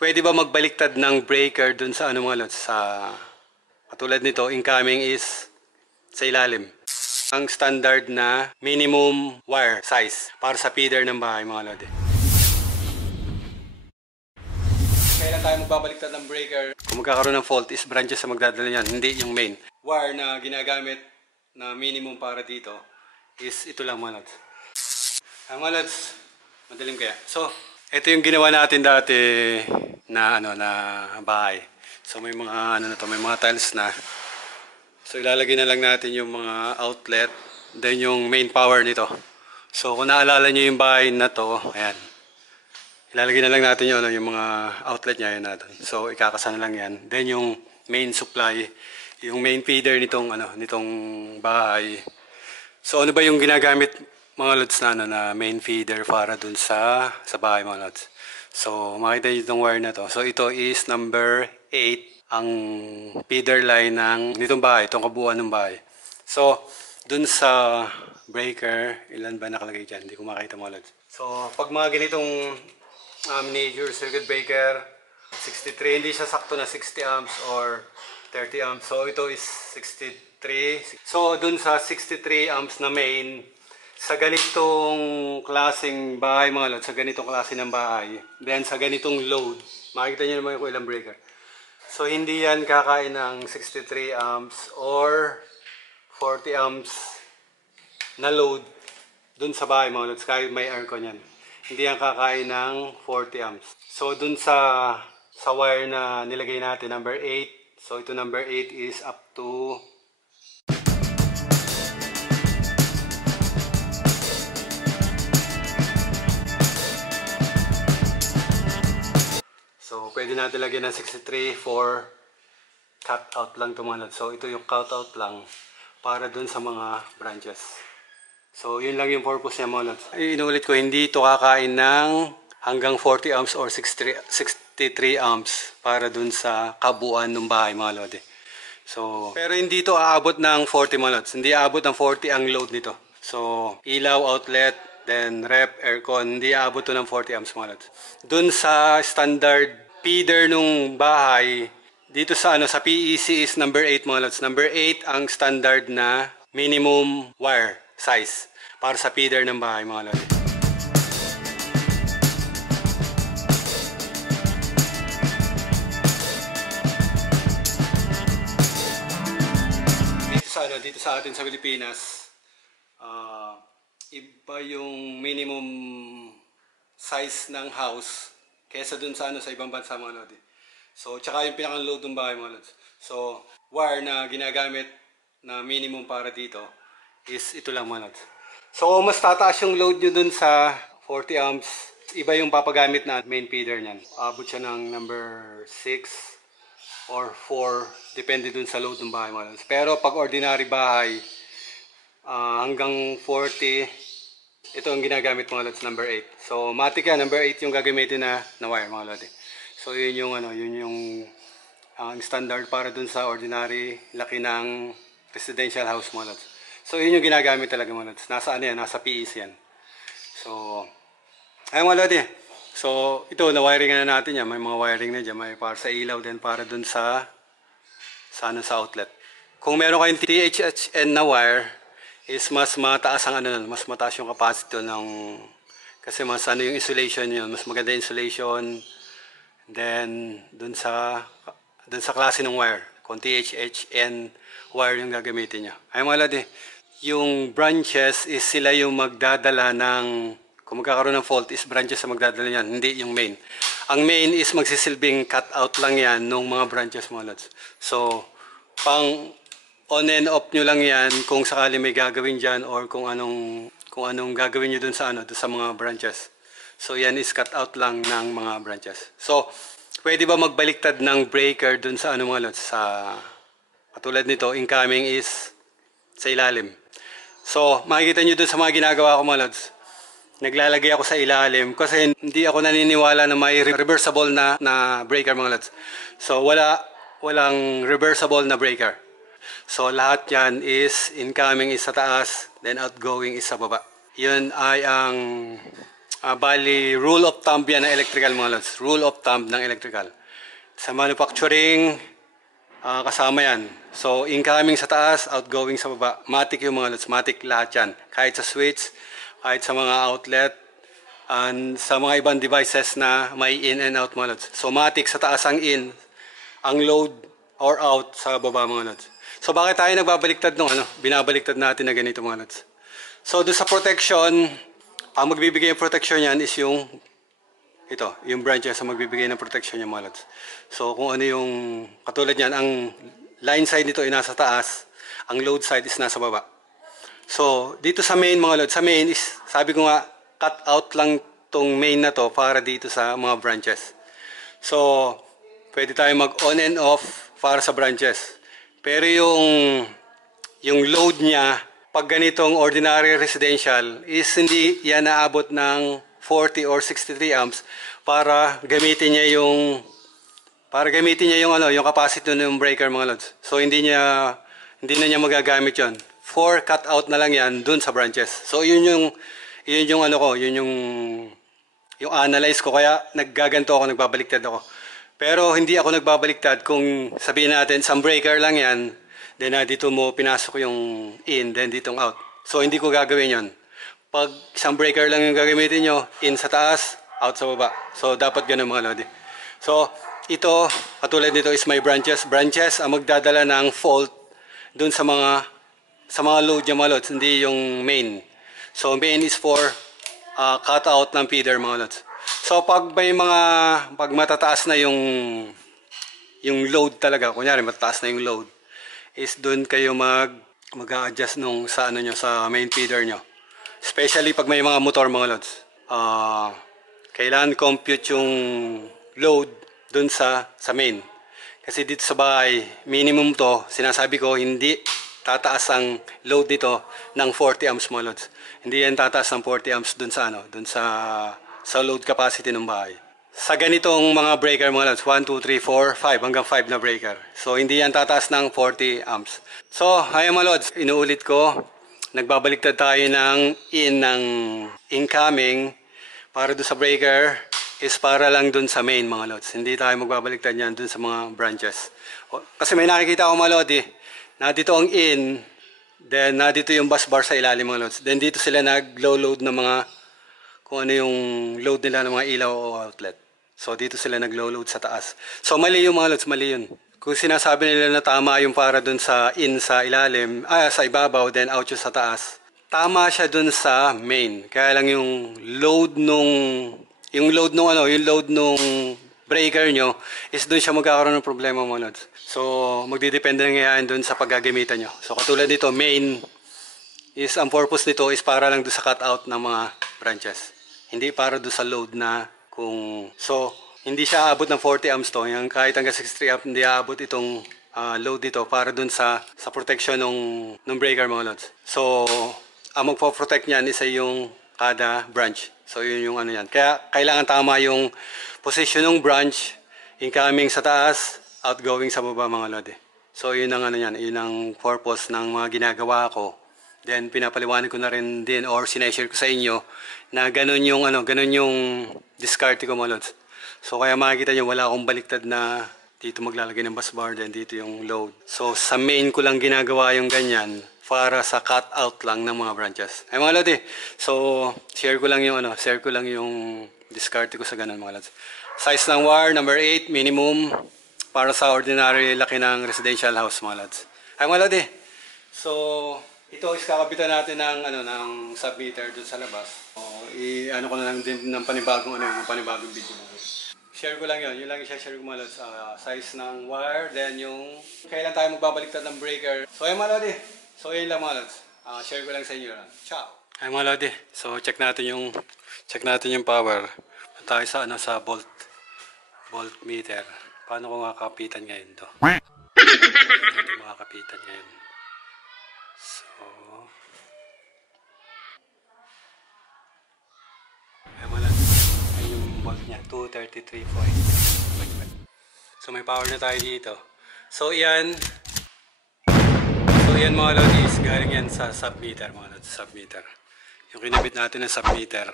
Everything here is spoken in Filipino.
Pwede ba magbaliktad ng breaker dun sa ano mga lods? Sa katulad nito, incoming is sa ilalim. Ang standard na minimum wire size para sa feeder ng bahay mga lodi. Kailan tayo magbabaliktad ng breaker? Kung magkakaroon ng fault is branches na magdadala yan, hindi yung main. Wire na ginagamit na minimum para dito is ito lang mga lods. Mga lods, madaling kaya. So, ito yung ginawa natin dati na bahay. So may mga may mga tiles na. So ilalagay na lang natin yung mga outlet, then yung main power nito. So kung naalala niyo yung bahay na to, ayan. Ilalagay na lang natin yung mga outlet niya yun natin. So ikakasa na lang yan. Then yung main supply, yung main feeder nitong bahay. So ano ba yung ginagamit mga lods na main feeder para dun sa bahay mga lods. So makita niyo itong wire na to. So ito is number 8 ang feeder line ng nitong bahay, itong kabuuan ng bahay. So dun sa breaker, ilan ba nakalagay dyan? Hindi ko makita mga lods. So pag mga ganitong miniature circuit breaker 63, hindi siya sakto na 60 amps or 30 amps. So ito is 63. So dun sa 63 amps na main, sa ganitong klaseng bahay mga lods, sa ganitong klase ng bahay, then sa ganitong load, makikita nyo naman kung ilang breaker. So hindi yan kakain ng 63 amps or 40 amps na load dun sa bahay mga lods, kahit may aircon yan. Hindi yan kakain ng 40 amps. So dun sa wire na nilagay natin, number 8, so ito number 8 is up to pwede natin lagyan ng 63 for cut out lang ito mga lods. So ito yung cut out lang para dun sa mga branches. So yun lang yung purpose niya mga lods. Inulit ko, hindi ito kakain ng hanggang 40 amps or 63 amps para dun sa kabuuan ng bahay mga lodi. So, pero hindi ito aabot ng 40 mga lods. Hindi aabot ng 40 ang load nito. So ilaw, outlet, then rep, aircon, hindi aabot to ng 40 amps mga lods. Dun sa standard feeder nung bahay, dito sa sa PEC is number 8 mga lods. Number 8 ang standard na minimum wire size para sa feeder ng bahay mga lods. Dito sa atin sa Pilipinas, iba yung minimum size ng house kaysa dun sa sa ibang bansa mga lodi. So tsaka yung pinaka-load ng bahay mga lods. So wire na ginagamit na minimum para dito is ito lang mga lods. So mas tataas yung load nyo dun sa 40 amps, iba yung papagamit na main feeder nyan. Abot siya ng number 6 or 4, depende dun sa load ng bahay mga lods. Pero pag ordinary bahay, hanggang 40, ito ang ginagamit mga lods, number 8. So matik yan, number 8 yung gagamitin na wire mga lodi. So yun yung standard para dun sa ordinary laki ng residential house mga lods. So yun yung ginagamit talaga mga lods. Nasa yan, nasa PEC yan. So ayun mga lodi. So ito, na-wiring na natin yan. May mga wiring na dyan. May para sa ilaw din, para dun sa outlet. Kung meron kayong THHN na wire, is mas mataas ang mas mataas yung capacity ng, kasi mas yung insulation yun, mas maganda insulation. Then dun sa klase ng wire, kung THHN wire yung gagamitin niya. Ay mga lodi, yung branches is sila yung magdadala ng, kung magkakaroon ng fault is branches na magdadala yan, hindi yung main. Ang main is magsisilbing cut out lang yan ng mga branches mga lods. So pang on and off nyo lang yan kung sakali may gagawin dyan or kung anong gagawin nyo dun sa dun sa mga branches. So yan is cut out lang ng mga branches. So pwede ba magbaliktad ng breaker dun sa mga lods? Sa katulad nito, incoming is sa ilalim. So makikita nyo dun sa mga ginagawa ko mga lods, naglalagay ako sa ilalim kasi hindi ako naniniwala na may reversible na breaker mga lods. So walang reversible na breaker. So lahat yan is incoming is sa taas, then outgoing is sa baba. Yun ay ang Bali, rule of thumb yan ng electrical mga lods. Rule of thumb ng electrical. Sa manufacturing, kasama yan. So, incoming sa taas, outgoing sa baba. Matic yung mga lods. Matic lahat yan. Kahit sa switch, kahit sa mga outlet, and sa mga ibang devices na may in and out mga lods. So, matic sa taas ang in, ang load or out sa baba mga lods. So, bakit tayo nagbabaliktad nung binabaliktad natin na ganito mga lods? So, doon sa protection, ang magbibigay ng protection yan is yung yung branches ang magbibigay ng protection niya mga lods. So kung ano yung katulad niyan, ang line side nito ay nasa taas, ang load side is nasa baba. So dito sa main mga lods, sa main is sabi ko nga cut out lang tong main na to para dito sa mga branches. So pwede tayo mag on and off para sa branches. Pero yung load niya pag ganitong ordinary residential is hindi yan naabot ng 40 or 63 amps para gamitin niya yung yung capacity ng breaker mga lods. So hindi na niya magagamit 'yon. For cut out na lang yan dun sa branches. So yun yung analyze ko kaya naggaganto ako, nagbabaliktad ako. Pero hindi ako nagbabaliktad kung sabihin natin some breaker lang yan, then dito mo pinasok yung in, then ditong out. So hindi ko gagawin 'yon. Pag isang breaker lang yung gagamitin nyo, in sa taas, out sa baba. So, dapat ganun mga lodi. So, ito, katulad nito is my branches. Branches ang magdadala ng fault dun sa mga load niya mga lods, hindi yung main. So, main is for cut out ng feeder mga lods. So, pag matataas na yung load talaga, kunyari matataas na yung load, is dun kayo mag-a-adjust nung sa main feeder nyo. Especially pag may mga motor mga lods. Kailangan compute yung load dun sa main. Kasi dito sa bahay, minimum to, sinasabi ko, hindi tataas ang load dito ng 40 amps mga lods. Hindi yan tataas ng 40 amps dun sa load capacity ng bahay. Sa ganitong mga breaker mga lods, 1, 2, 3, 4, 5, hanggang 5 na breaker. So hindi yan tataas ng 40 amps. So, ayan mga lods, inuulit ko, nagbabaliktad tayo ng incoming para doon sa breaker is para lang doon sa main mga lods. Hindi tayo magbabaliktad yan doon sa mga branches. Kasi may nakikita ako mga lods na dito ang in, then na dito yung bus bar sa ilalim mga lods. Then dito sila nag-low load ng mga kung ano yung load nila ng mga ilaw o outlet. So dito sila nag-low load sa taas. So mali yung mga lods, mali yun. Kung sinasabi nila na tama yung para dun sa in sa ilalim, sa ibabaw, then out yung sa taas, tama siya dun sa main. Kaya lang yung load nung breaker nyo is dun siya magkakaroon ng problema mga lods. So magdidepende na yan dun sa paggagamitan nyo. So katulad nito, main is ang purpose nito is para lang dun sa cut out ng mga branches. Hindi para dun sa load na hindi siya aabot ng 40 amps to. Yung kahit hanggang 63 amps, hindi aabot itong load dito para dun sa protection ng breaker mga lods. So, ang magpo-protect niyan isa yung kada branch. So, yun yung yan. Kaya, kailangan tama yung position ng branch, incoming sa taas, outgoing sa baba mga lodi. So, yun ang yun ang purpose ng mga ginagawa ko. Then, pinapaliwanag ko na rin din or sineshare ko sa inyo na ganun yung discard ko mga lods. So kaya makikita nyo wala akong baliktad na dito maglalagay ng bus bar, then dito yung load. So sa main ko lang ginagawa yung ganyan para sa cut out lang ng mga branches. Ay mga lodi, so share ko lang yung discard ko sa ganun mga lods. Size ng wire number 8 minimum para sa ordinary laki ng residential house mga lods. Ay mga lodi, so ito is kakabitan natin ng submeter dun sa labas. Ko na lang din ng panibagong video. Share ko lang yun lang i-share ko mga lods. Size ng wire, then yung kailan tayo magbabaliktad ng breaker. So ayun mga lodi, so yun lang mga lods. Share ko lang sa inyo. Ciao! Ayun mga lodi, so check natin yung power. Tayo sa volt meter. Paano ko makakapitan ngayon to? Makakapitan ngayon. So volt niya, 233.5. So may power na tayo dito. So yan mga lodi is galing yan sa submeter mga lodi, submeter. Yung kinabit natin ng submeter.